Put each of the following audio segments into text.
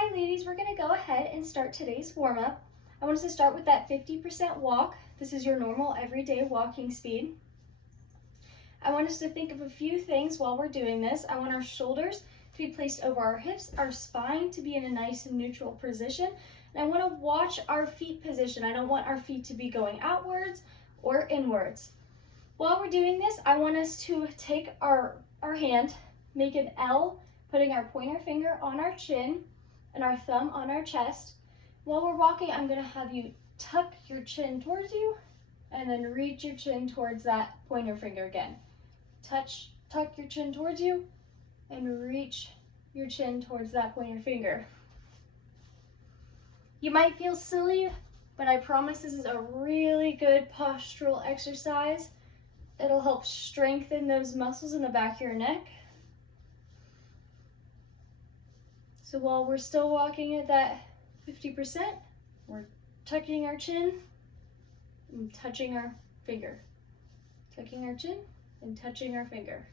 Hi ladies, we're gonna go ahead and start today's warm-up. I want us to start with that 50% walk. This is your normal everyday walking speed. I want us to think of a few things while we're doing this. I want our shoulders to be placed over our hips, our spine to be in a nice and neutral position, and I want to watch our feet position. I don't want our feet to be going outwards or inwards. While we're doing this, I want us to take our hand, make an L, putting our pointer finger on our chin and our thumb on our chest. While we're walking, I'm going to have you tuck your chin towards you and then reach your chin towards that pointer finger again. Tuck your chin towards you and reach your chin towards that pointer finger. You might feel silly, but I promise this is a really good postural exercise. It'll help strengthen those muscles in the back of your neck. So while we're still walking at that 50%, we're tucking our chin and touching our finger. Tucking our chin and touching our finger.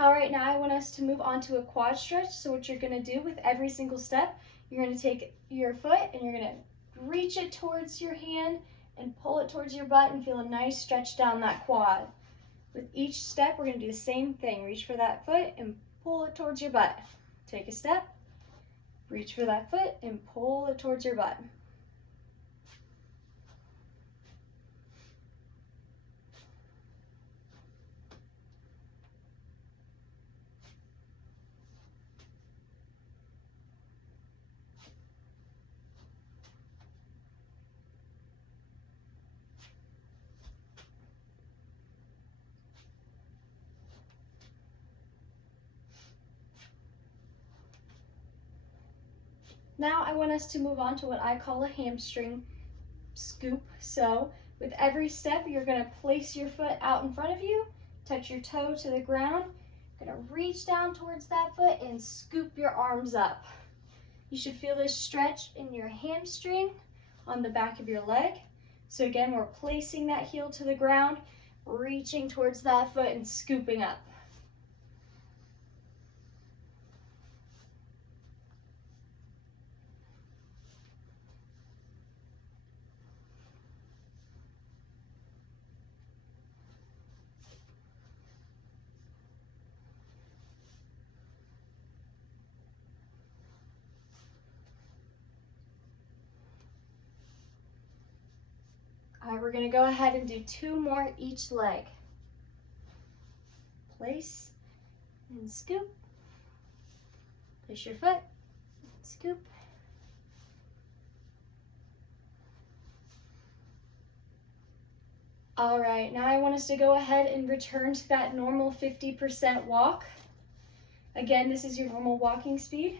All right, now I want us to move on to a quad stretch. So what you're gonna do with every single step, you're gonna take your foot and you're gonna reach it towards your hand and pull it towards your butt and feel a nice stretch down that quad. With each step, we're gonna do the same thing. Reach for that foot and pull it towards your butt. Take a step, reach for that foot and pull it towards your butt. Now I want us to move on to what I call a hamstring scoop. So with every step, you're gonna place your foot out in front of you, touch your toe to the ground, you're gonna reach down towards that foot and scoop your arms up. You should feel this stretch in your hamstring on the back of your leg. So again, we're placing that heel to the ground, reaching towards that foot and scooping up. All right, we're gonna go ahead and do 2 more each leg. Place and scoop. Place your foot, scoop. All right, now I want us to go ahead and return to that normal 50% walk. Again, this is your normal walking speed.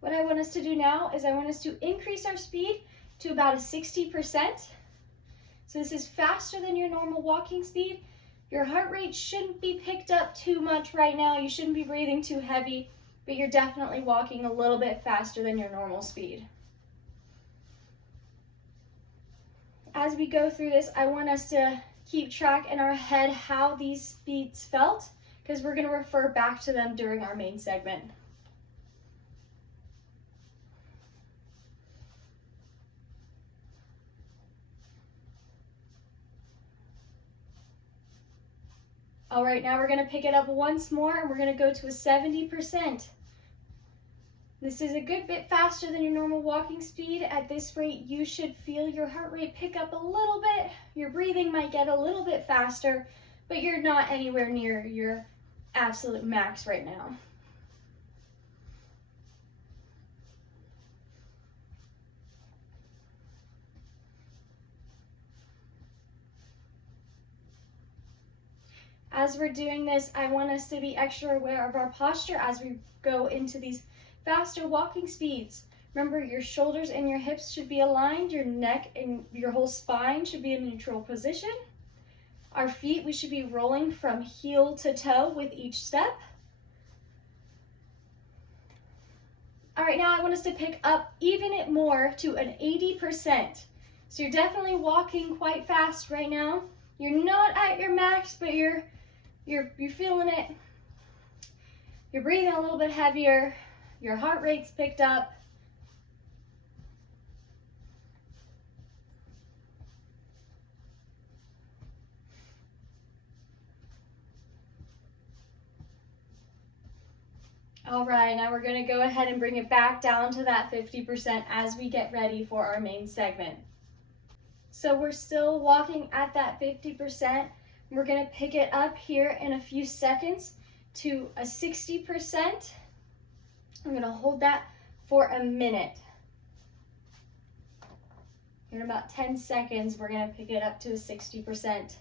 What I want us to do now is I want us to increase our speed to about a 60%. So this is faster than your normal walking speed. Your heart rate shouldn't be picked up too much right now. You shouldn't be breathing too heavy, but you're definitely walking a little bit faster than your normal speed. As we go through this, I want us to keep track in our head how these speeds felt, because we're going to refer back to them during our main segment. All right, now we're gonna pick it up once more and we're gonna go to a 70%. This is a good bit faster than your normal walking speed. At this rate, you should feel your heart rate pick up a little bit. Your breathing might get a little bit faster, but you're not anywhere near your absolute max right now. As we're doing this, I want us to be extra aware of our posture as we go into these faster walking speeds. Remember, your shoulders and your hips should be aligned. Your neck and your whole spine should be in a neutral position. Our feet, we should be rolling from heel to toe with each step. All right, now I want us to pick up even it more to an 80%. So you're definitely walking quite fast right now. You're not at your max, but you're feeling it. You're breathing a little bit heavier. Your heart rate's picked up. All right, now we're going to go ahead and bring it back down to that 50% as we get ready for our main segment. So we're still walking at that 50%. We're going to pick it up here in a few seconds to a 60%. I'm going to hold that for a minute. In about 10 seconds, we're going to pick it up to a 60%.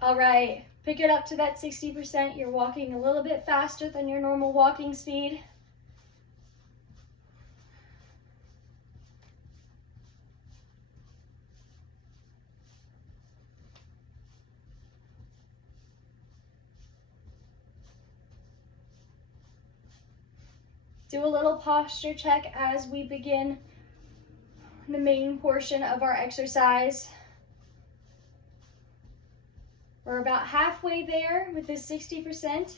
All right, pick it up to that 60%. You're walking a little bit faster than your normal walking speed. Do a little posture check as we begin the main portion of our exercise. We're about halfway there with this 60%.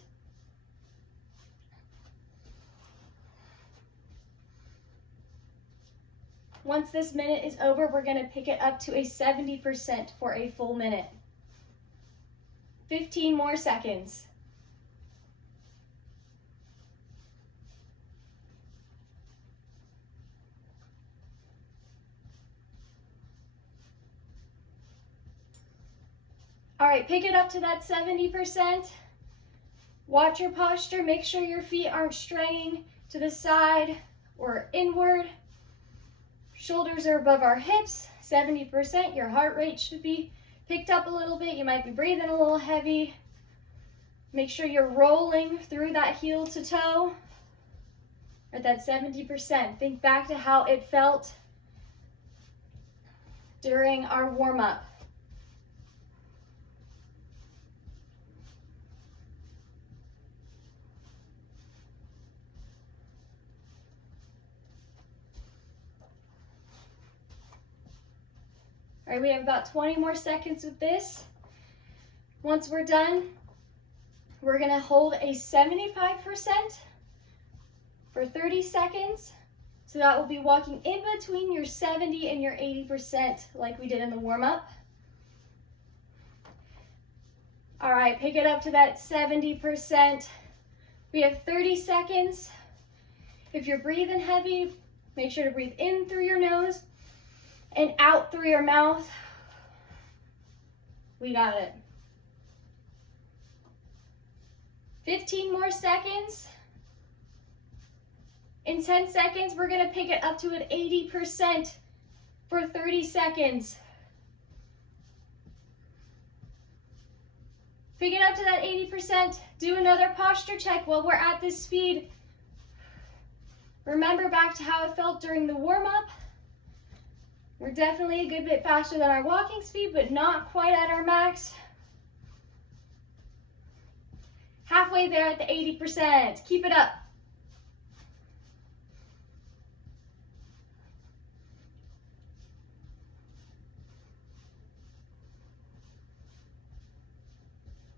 Once this minute is over, we're going to pick it up to a 70% for a full minute. 15 more seconds. All right, pick it up to that 70%. Watch your posture. Make sure your feet aren't straying to the side or inward. Shoulders are above our hips, 70%. Your heart rate should be picked up a little bit. You might be breathing a little heavy. Make sure you're rolling through that heel to toe at that 70%. Think back to how it felt during our warm-up. All right, we have about 20 more seconds with this. Once we're done, we're gonna hold a 75% for 30 seconds. So that will be walking in between your 70 and your 80% like we did in the warm-up. All right, pick it up to that 70%. We have 30 seconds. If you're breathing heavy, make sure to breathe in through your nose and out through your mouth. We got it. 15 more seconds. In 10 seconds, we're gonna pick it up to an 80% for 30 seconds. Pick it up to that 80%. Do another posture check while we're at this speed. Remember back to how it felt during the warm-up. We're definitely a good bit faster than our walking speed, but not quite at our max. Halfway there at the 80%. Keep it up.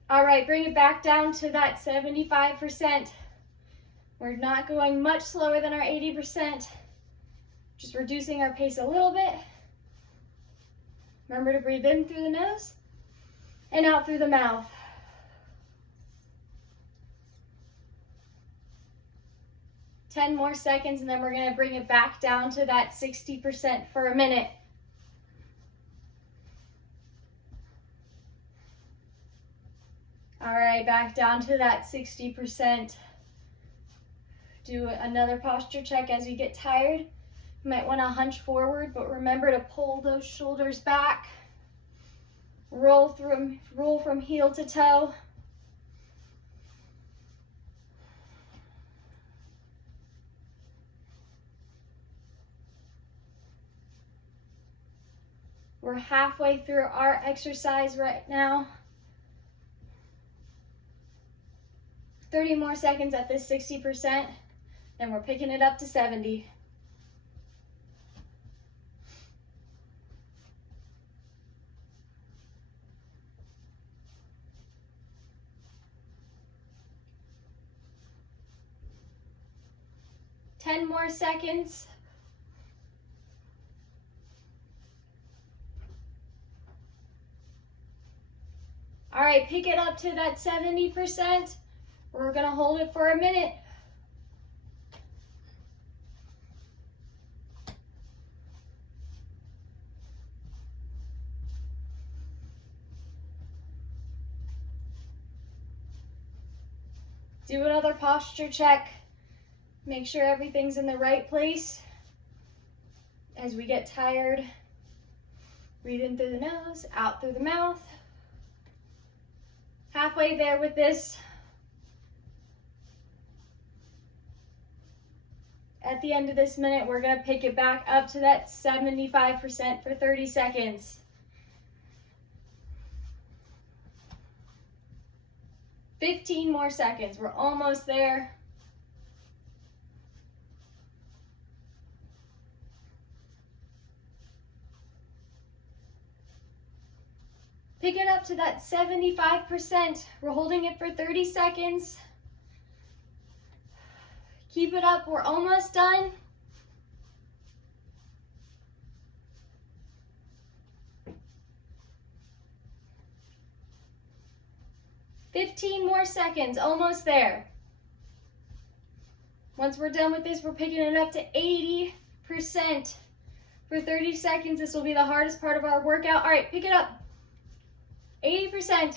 All right, bring it back down to that 75%. We're not going much slower than our 80%. Just reducing our pace a little bit. Remember to breathe in through the nose and out through the mouth. Ten more seconds, and then we're gonna bring it back down to that 60% for a minute. All right, back down to that 60%. Do another posture check as you get tired. You might want to hunch forward, but remember to pull those shoulders back. Roll from heel to toe. We're halfway through our exercise right now. 30 more seconds at this 60%, and we're picking it up to 70. Ten more seconds. All right, pick it up to that 70%. We're gonna hold it for a minute. Do another posture check. Make sure everything's in the right place. As we get tired, breathe in through the nose, out through the mouth. Halfway there with this. At the end of this minute, we're gonna pick it back up to that 75% for 30 seconds. 15 more seconds, we're almost there. Pick it up to that 75%. We're holding it for 30 seconds. Keep it up, we're almost done. Fifteen more seconds, almost there. Once we're done with this, we're picking it up to 80% for 30 seconds. This will be the hardest part of our workout. All right, pick it up. 80%.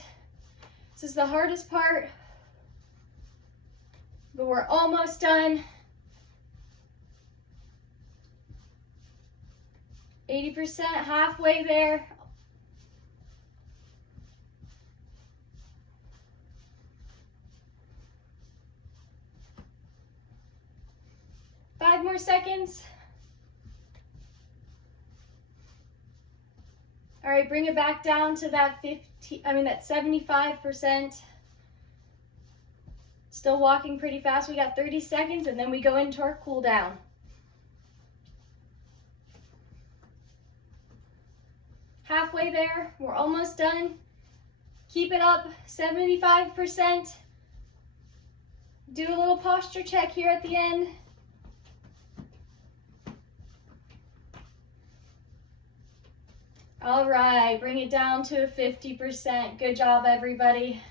This is the hardest part, but we're almost done. 80%, halfway there. Five more seconds. All right, bring it back down to that 75%. Still walking pretty fast. We got 30 seconds and then we go into our cool down. Halfway there, we're almost done. Keep it up, 75%. Do a little posture check here at the end. All right, bring it down to 50%. Good job, everybody.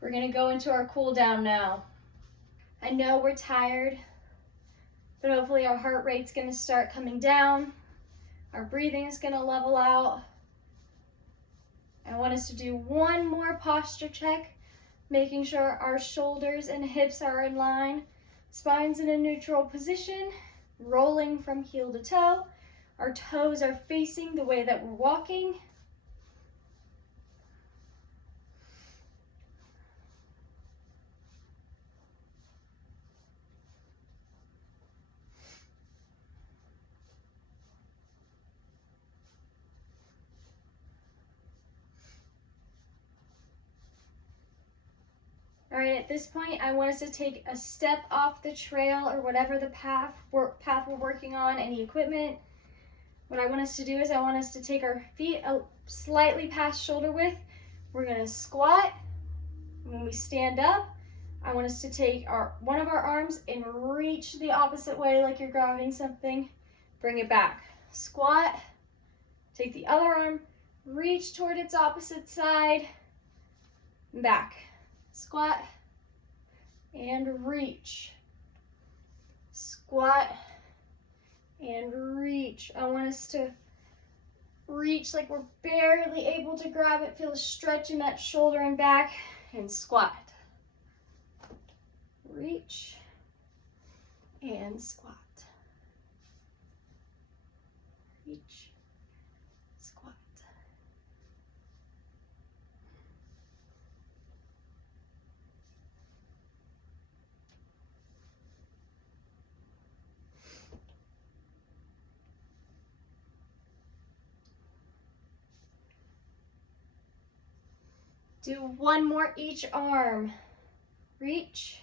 We're gonna go into our cool down now. I know we're tired, but hopefully our heart rate's gonna start coming down. Our breathing is gonna level out. I want us to do one more posture check, making sure our shoulders and hips are in line. Spine's in a neutral position, rolling from heel to toe. Our toes are facing the way that we're walking. All right, at this point, I want us to take a step off the trail or whatever the path we're working on, any equipment. What I want us to do is I want us to take our feet slightly past shoulder width. We're gonna squat. When we stand up, I want us to take one of our arms and reach the opposite way like you're grabbing something. Bring it back. Squat. Take the other arm, reach toward its opposite side, back. Squat and reach. Squat and reach. I want us to reach like we're barely able to grab it. Feel a stretch in that shoulder and back, and squat. Reach and squat. Reach, squat. Do one more each arm. Reach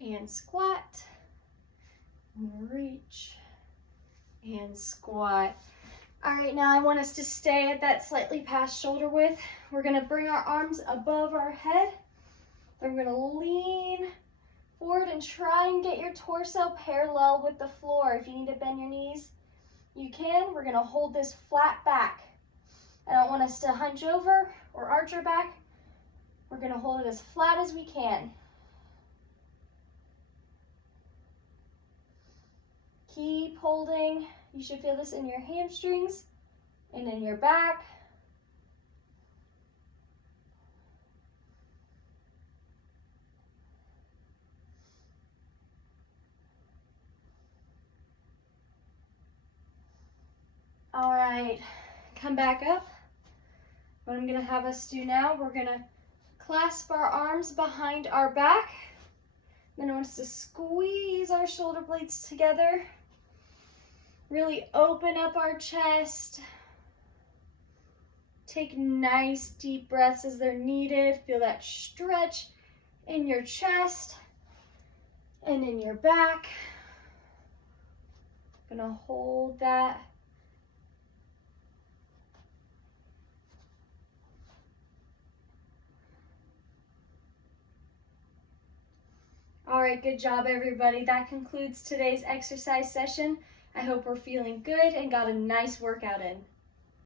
and squat, reach and squat. All right, now I want us to stay at that slightly past shoulder width. We're gonna bring our arms above our head. Then we're gonna lean forward and try and get your torso parallel with the floor. If you need to bend your knees, you can. We're gonna hold this flat back. I don't want us to hunch over or arch our back. We're gonna hold it as flat as we can. Keep holding. You should feel this in your hamstrings and in your back. All right, come back up. What I'm gonna have us do now, we're gonna clasp our arms behind our back. Then I want us to squeeze our shoulder blades together. Really open up our chest. Take nice deep breaths as they're needed. Feel that stretch in your chest and in your back. Gonna hold that. All right, good job, everybody. That concludes today's exercise session. I hope we're feeling good and got a nice workout in.